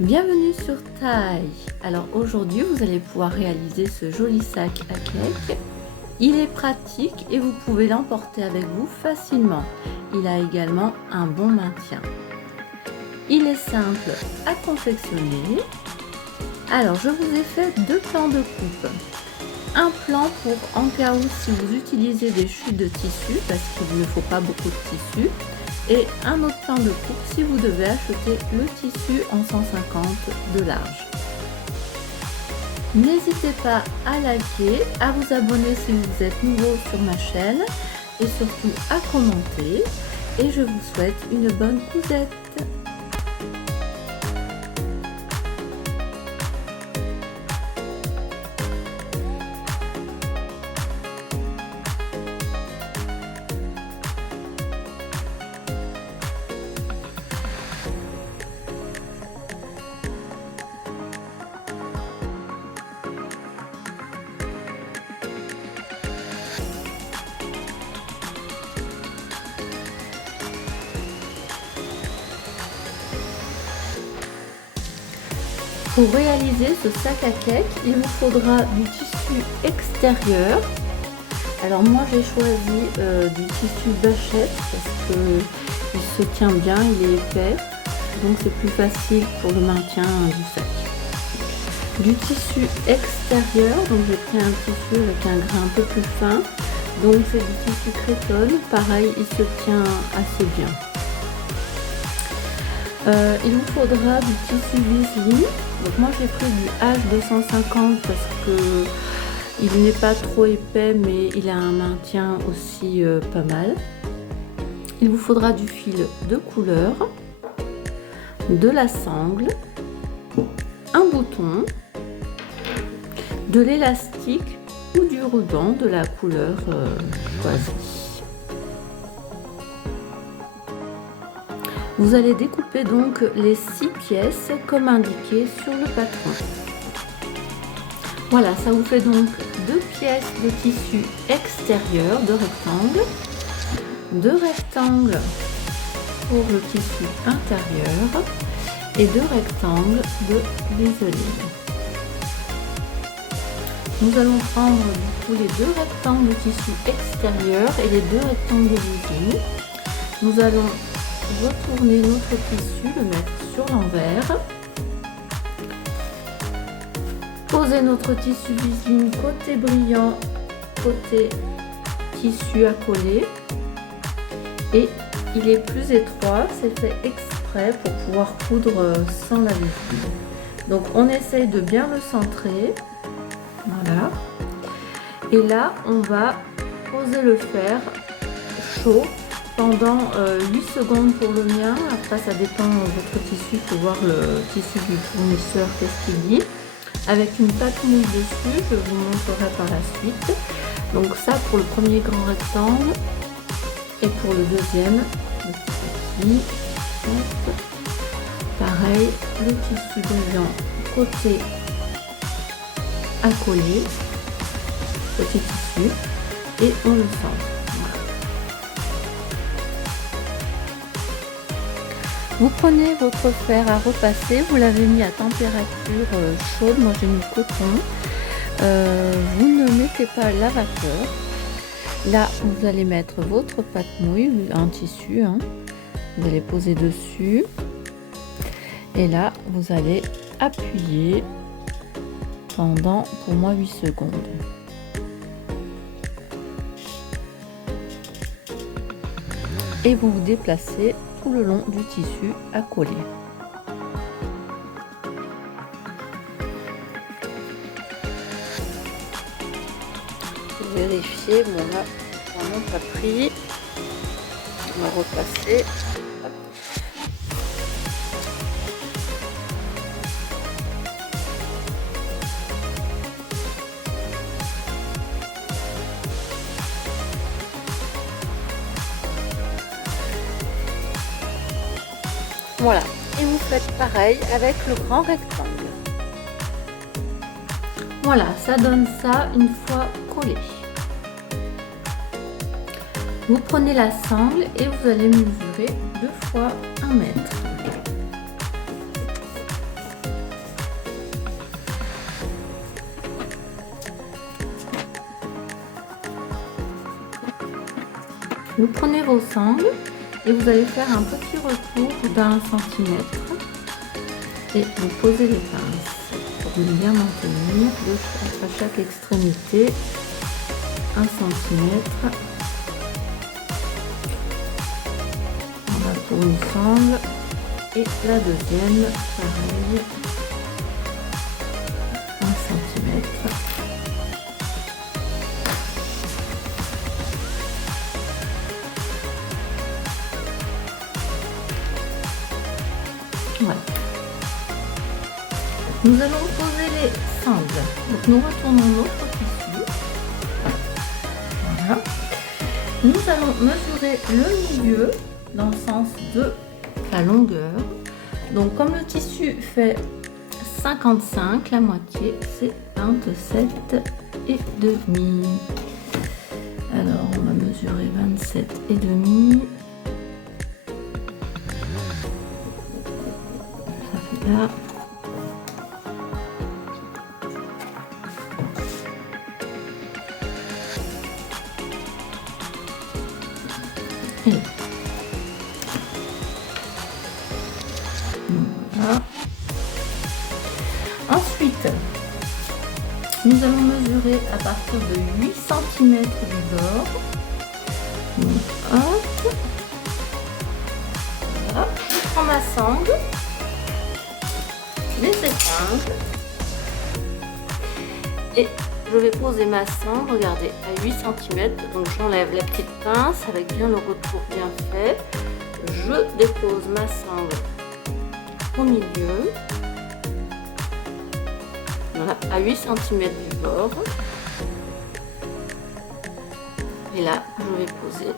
Bienvenue sur Taille. Alors aujourd'hui vous allez pouvoir réaliser ce joli sac à cake. Il est pratique et vous pouvez l'emporter avec vous facilement. Il a également un bon maintien. Il est simple à confectionner. Alors je vous ai fait deux plans de coupe. Un plan pour en cas où si vous utilisez des chutes de tissu parce qu'il ne faut pas beaucoup de tissu. Et un autre plan de coupe si vous devez acheter le tissu en 150 de large. N'hésitez pas à liker, à vous abonner si vous êtes nouveau sur ma chaîne et surtout à commenter. Et je vous souhaite une bonne cousette. Pour réaliser ce sac à cake, il vous faudra du tissu extérieur. Alors moi j'ai choisi du tissu Bachette parce que il se tient bien, il est épais, donc c'est plus facile pour le maintien du sac. Du tissu extérieur, donc j'ai pris un tissu avec un grain un peu plus fin, donc c'est du tissu crétonne, pareil il se tient assez bien. Il vous faudra du tissu Visline. Donc moi j'ai pris du H250 parce que il n'est pas trop épais mais il a un maintien aussi pas mal. Il vous faudra du fil de couleur, de la sangle, un bouton, de l'élastique ou du ruban de la couleur choisie. Vous allez découper donc les 6 pièces comme indiqué sur le patron. Voilà, ça vous fait donc 2 pièces de tissu extérieur de rectangle, 2 rectangles pour le tissu intérieur et 2 rectangles de biseline. Nous allons prendre du coup les 2 rectangles de tissu extérieur et les 2 rectangles de biseline. Nous allons retourner notre tissu, le mettre sur l'envers, poser notre tissu Visline côté brillant, côté tissu à coller, et il est plus étroit, c'est fait exprès pour pouvoir coudre sans la Visline. Donc on essaye de bien le centrer, voilà, et là on va poser le fer chaud pendant 8 secondes pour le mien. Après ça dépend de votre tissu, il faut voir le tissu du fournisseur qu'est-ce qu'il dit. Avec une pâte mouille dessus, je vous montrerai par la suite. Donc ça pour le premier grand rectangle et pour le deuxième, le petit, hop, pareil, le tissu brillant côté à coller, côté tissu, et on le centre. Vous prenez votre fer à repasser, vous l'avez mis à température chaude, moi j'ai mis coton. Vous ne mettez pas la vapeur. Là, vous allez mettre votre pâte mouille en tissu, hein. Vous allez poser dessus. Et là, vous allez appuyer pendant, pour moi, 8 secondes. Et vous vous déplacez tout le long du tissu à coller. Vérifier, bon là, on n'a pas pris. On va repasser. Hop. Voilà, et vous faites pareil avec le grand rectangle. Voilà, ça donne ça une fois collé. Vous prenez la sangle et vous allez mesurer 2 fois 1 mètre. Vous prenez vos sangles et vous allez faire un petit retour d'1 centimètre et vous posez les pinces pour bien maintenir à chaque extrémité 1 centimètre. Voilà pour une sangle et la deuxième pareil 1 centimètre. Voilà. Nous allons poser les sangles. Donc nous retournons notre tissu. Voilà. Nous allons mesurer le milieu dans le sens de la longueur. Donc comme le tissu fait 55, la moitié c'est 27 et demi. Alors on va mesurer 27 et demi. Ça fait là. Et voilà. Ensuite, nous allons mesurer à partir de 8 cm du bord. Donc, hop. Voilà. Je prends ma sangle, les épingles et je vais poser ma sangle, regardez, à 8 cm. Donc j'enlève la petite pince avec bien le retour bien fait. Je dépose ma sangle au milieu. Voilà, à 8 cm du bord. Et là, je vais poser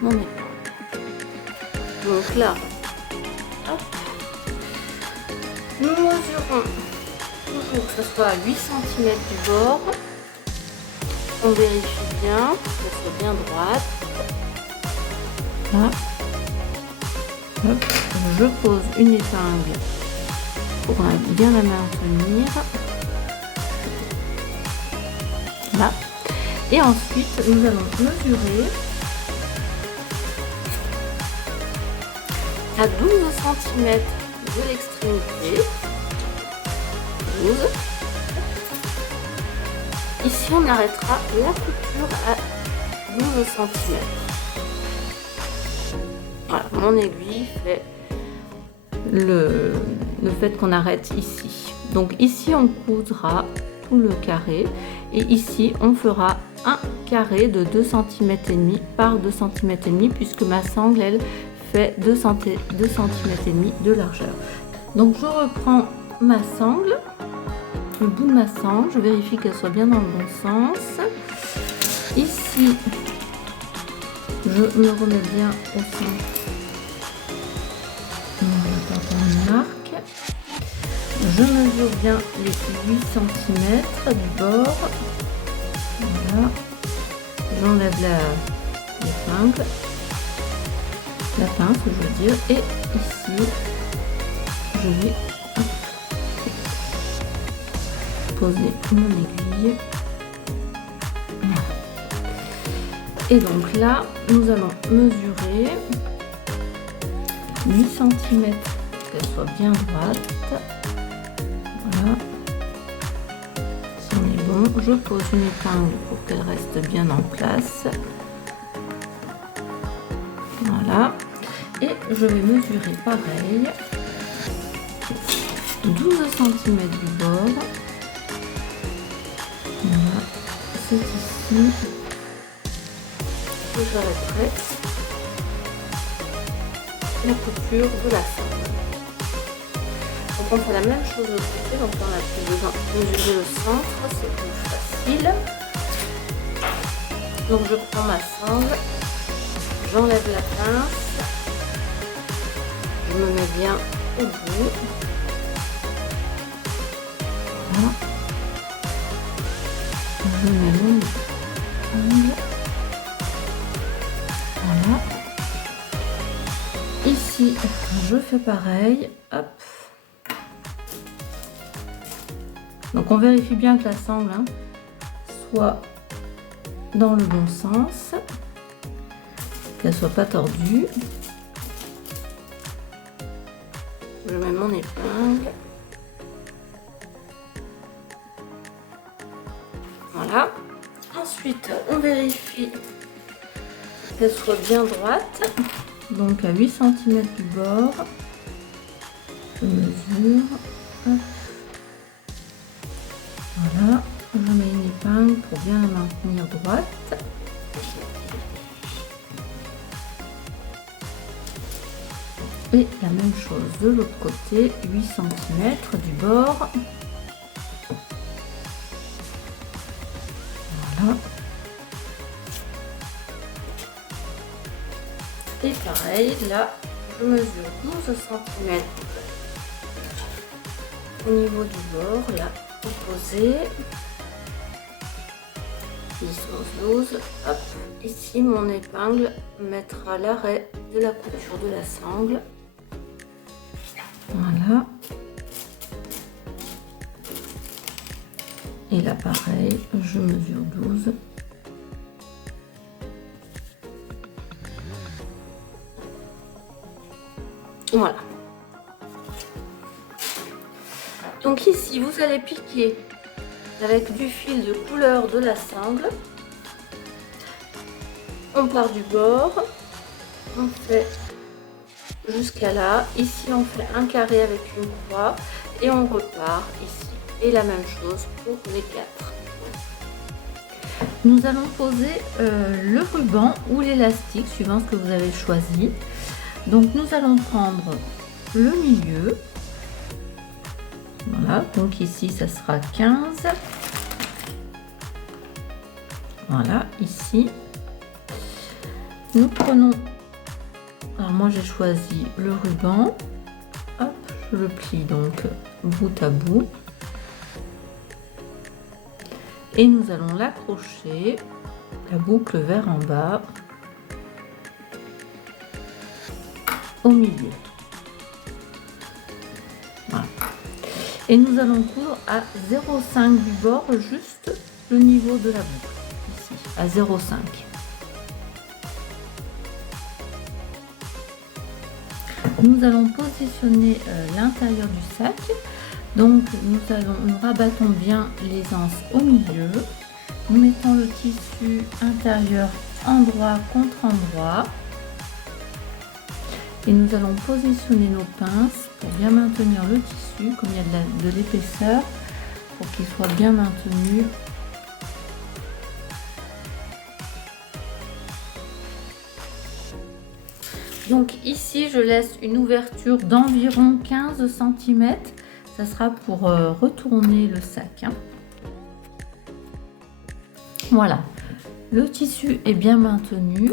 mon épaule. Donc là, hop, nous mesurons toujours que ce soit à 8 cm du bord. On vérifie bien qu'elle soit bien droite. Là, hop, je pose une épingle pour bien la maintenir. Là. Et ensuite, nous allons mesurer à 12 cm de l'extrémité. 12. Ici, on arrêtera la couture à 12 cm. Voilà, mon aiguille fait le fait qu'on arrête ici. Donc ici, on coudra tout le carré et ici, on fera un carré de 2 cm et demi par 2 cm et demi puisque ma sangle, elle, fait 2 cm et demi de largeur. Donc je reprends ma sangle, le bout de ma sangle, je vérifie qu'elle soit bien dans le bon sens. Ici, je me remets bien au centre. On marque. Je mesure bien les 8 cm du bord. Voilà. J'enlève l'épingle, la pince, je veux dire, et ici, je vais poser mon aiguille. Voilà. Et donc là, nous allons mesurer 8 cm, qu'elle soit bien droite. Voilà. Si on est bon, je pose une épingle pour qu'elle reste bien en place. Voilà. Et je vais mesurer pareil 12 cm du bord. Voilà. C'est ici que j'arrêterai la couture de la sangle. Donc on fait la même chose de l'autre côté, donc on a plus besoin de mesurer le centre, c'est plus facile. Donc je prends ma sangle, j'enlève la pince, je me mets bien au bout. Voilà. Je mets mon épingle. Voilà. Ici, je fais pareil. Hop. Donc on vérifie bien que la sangle soit dans le bon sens, qu'elle soit pas tordue. Je mets mon épingle. Voilà. Ensuite, on vérifie qu'elle soit bien droite. Donc à 8 cm du bord. Je mesure. Hop. Voilà. Je mets une épingle pour bien la maintenir droite. Et la même chose de l'autre côté, 8 cm du bord. Voilà. Et pareil, là, je mesure 12 cm au niveau du bord, là, opposé. 10, 11, 12. Hop. Ici, mon épingle mettra l'arrêt de la couture de la sangle. Voilà. Et là, pareil, je mesure 12. Voilà. Donc ici, vous allez piquer avec du fil de couleur de la sangle. On part du bord, on fait jusqu'à là. Ici, on fait un carré avec une croix et on repart ici. Et la même chose pour les 4. Nous allons poser le ruban ou l'élastique suivant ce que vous avez choisi. Donc nous allons prendre le milieu. Voilà, donc ici ça sera 15. Voilà, ici. Nous prenons, alors moi j'ai choisi le ruban. Hop, je le plie donc bout à bout. Et nous allons l'accrocher, la boucle vers en bas, au milieu. Voilà. Et nous allons coudre à 0,5 du bord, juste le niveau de la boucle, ici, à 0,5. Nous allons positionner l'intérieur du sac. Donc nous rabattons bien les anses au milieu. Nous mettons le tissu intérieur endroit contre endroit. Et nous allons positionner nos pinces pour bien maintenir le tissu, comme il y a de l'épaisseur, pour qu'il soit bien maintenu. Donc ici, je laisse une ouverture d'environ 15 cm. Ça sera pour retourner le sac. Voilà, le tissu est bien maintenu.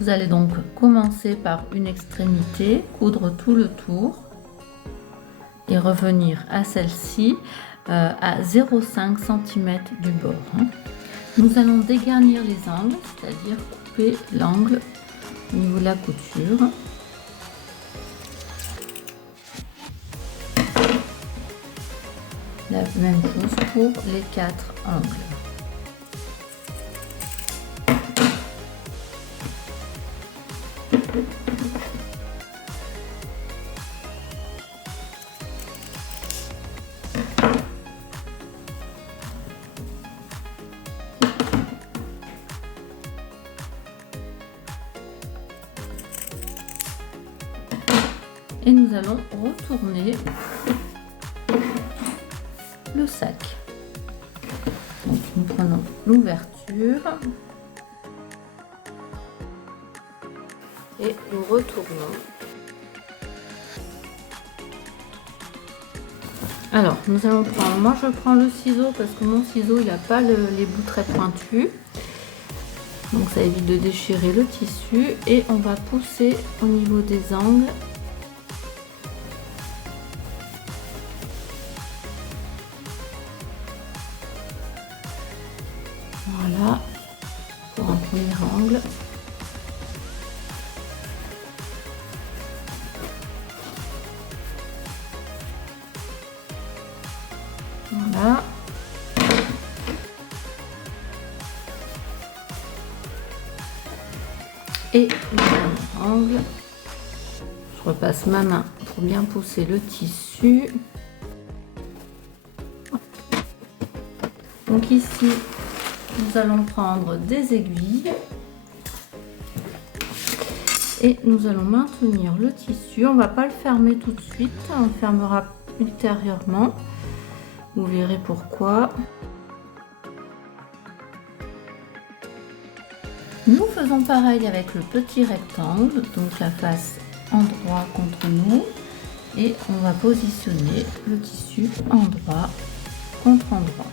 Vous allez donc commencer par une extrémité, coudre tout le tour et revenir à celle-ci à 0,5 cm du bord. Nous allons dégarnir les angles, c'est-à-dire couper l'angle au niveau de la couture. La même chose pour les 4 angles. Et nous allons retourner le sac. Donc nous prenons l'ouverture et nous retournons. Alors nous allons prendre, moi je prends le ciseau parce que mon ciseau il n'a pas les bouts très pointus, donc ça évite de déchirer le tissu, et on va pousser au niveau des angles. Voilà, pour un premier angle. Voilà. Et le dernier angle. Je repasse ma main pour bien pousser le tissu. Donc ici, nous allons prendre des aiguilles et nous allons maintenir le tissu. On ne va pas le fermer tout de suite, on le fermera ultérieurement. Vous verrez pourquoi. Nous faisons pareil avec le petit rectangle, donc la face endroit contre nous, et on va positionner le tissu endroit contre endroit.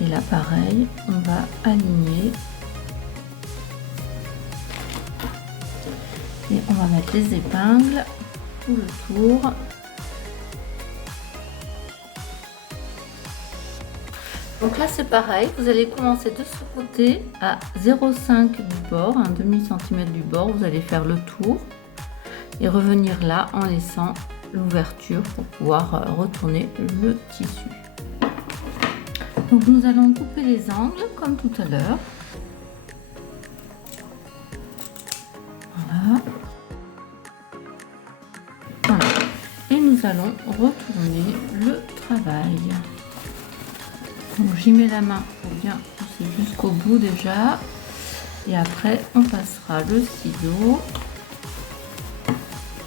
Et là pareil, on va aligner et on va mettre les épingles tout le tour. Donc là c'est pareil, vous allez commencer de ce côté à 0,5 du bord, un demi-centimètre du bord, vous allez faire le tour et revenir là en laissant l'ouverture pour pouvoir retourner le tissu. Donc nous allons couper les angles comme tout à l'heure. Voilà. Voilà. Et nous allons retourner le travail. Donc j'y mets la main pour bien pousser jusqu'au bout déjà. Et après on passera le ciseau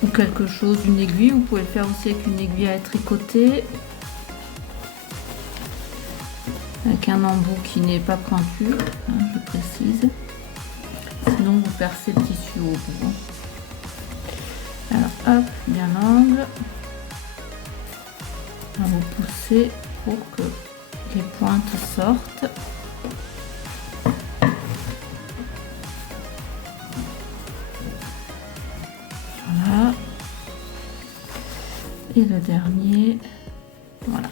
ou quelque chose, une aiguille. Vous pouvez le faire aussi avec une aiguille à tricoter. Avec un embout qui n'est pas pointu, hein, je précise. Sinon vous percez le tissu au bout. Alors hop, bien l'angle. On va vous pousser pour que les pointes sortent. Voilà. Et le dernier, voilà.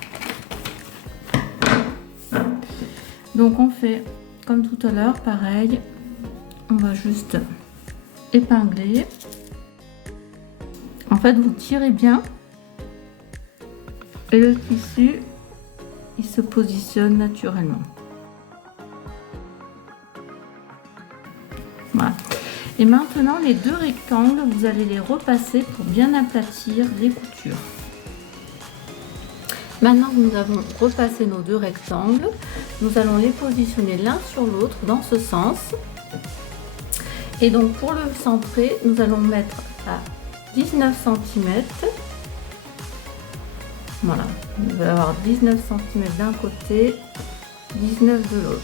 Donc on fait comme tout à l'heure, pareil. On va juste épingler. En fait, vous tirez bien et le tissu il se positionne naturellement. Voilà. Et maintenant les deux rectangles, vous allez les repasser pour bien aplatir les coutures. Maintenant que nous avons repassé nos deux rectangles, nous allons les positionner l'un sur l'autre dans ce sens. Et donc pour le centrer, nous allons mettre à 19 cm. Voilà, on va avoir 19 cm d'un côté, 19 de l'autre.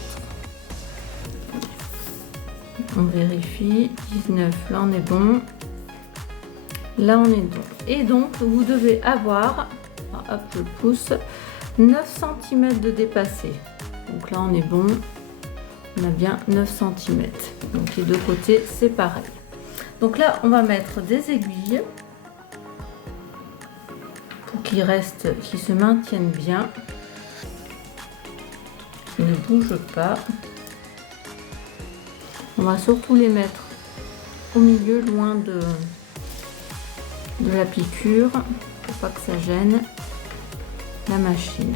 On vérifie, 19, là on est bon. Là on est bon. Et donc vous devez avoir, hop je pousse, 9 cm de dépassé. Donc là on est bon, on a bien 9 cm. Donc les deux côtés c'est pareil. Donc là on va mettre des aiguilles. Qui restent, qui se maintiennent bien, qui ne bougent pas. On va surtout les mettre au milieu, loin de la piqûre, pour pas que ça gêne la machine.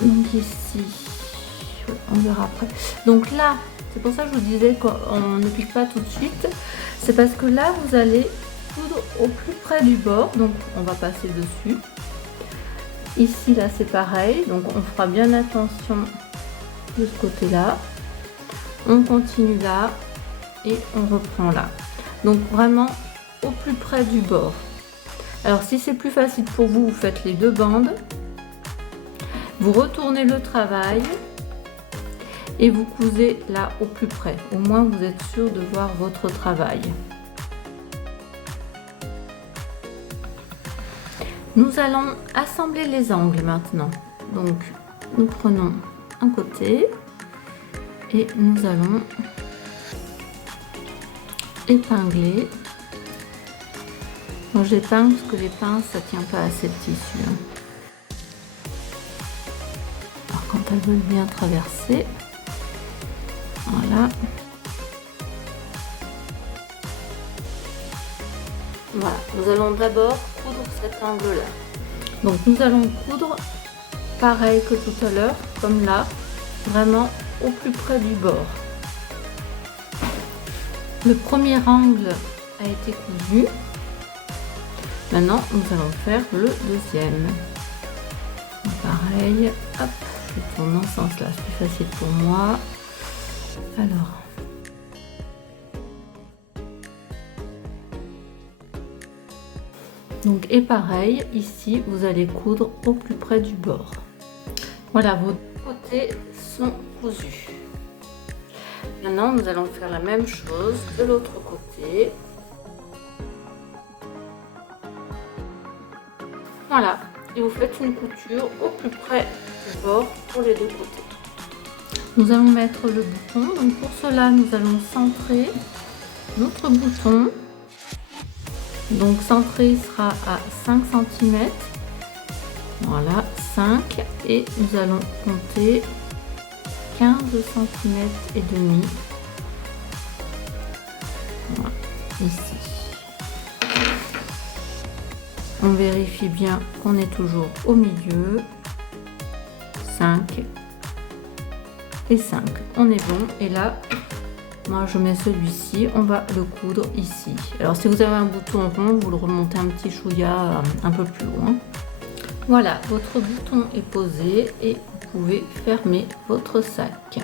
Donc ici, on verra après. Donc là, c'est pour ça que je vous disais qu'on ne pique pas tout de suite. C'est parce que là, vous allez au plus près du bord, donc on va passer dessus. Ici là c'est pareil, donc on fera bien attention de ce côté là, on continue là et on reprend là, donc vraiment au plus près du bord. Alors si c'est plus facile pour vous, vous faites les deux bandes, vous retournez le travail et vous cousez là au plus près, au moins vous êtes sûr de voir votre travail. Nous allons assembler les angles maintenant. Donc, nous prenons un côté et nous allons épingler. Bon, j'épingle parce que les pinces, ça tient pas assez le tissu. Alors, quand elles veulent bien traverser, voilà. Voilà, nous allons d'abord coudre cet angle-là. Donc nous allons coudre pareil que tout à l'heure, comme là, vraiment au plus près du bord. Le premier angle a été cousu. Maintenant, nous allons faire le deuxième. Pareil, hop, je tourne dans ce sens-là, c'est plus facile pour moi. Alors. Donc, et pareil, ici, vous allez coudre au plus près du bord. Voilà, vos côtés sont cousus. Maintenant, nous allons faire la même chose de l'autre côté. Voilà, et vous faites une couture au plus près du bord pour les deux côtés. Nous allons mettre le bouton. Donc pour cela, nous allons centrer notre bouton. Donc centré sera à 5 cm. Voilà, 5. Et nous allons compter 15 cm et demi. Voilà, ici. On vérifie bien qu'on est toujours au milieu. 5 et 5. On est bon. Et là, moi je mets celui-ci. On va le coudre ici. Alors si vous avez un bouton rond, vous le remontez un petit chouïa un peu plus loin. Voilà, votre bouton est posé et vous pouvez fermer votre sac.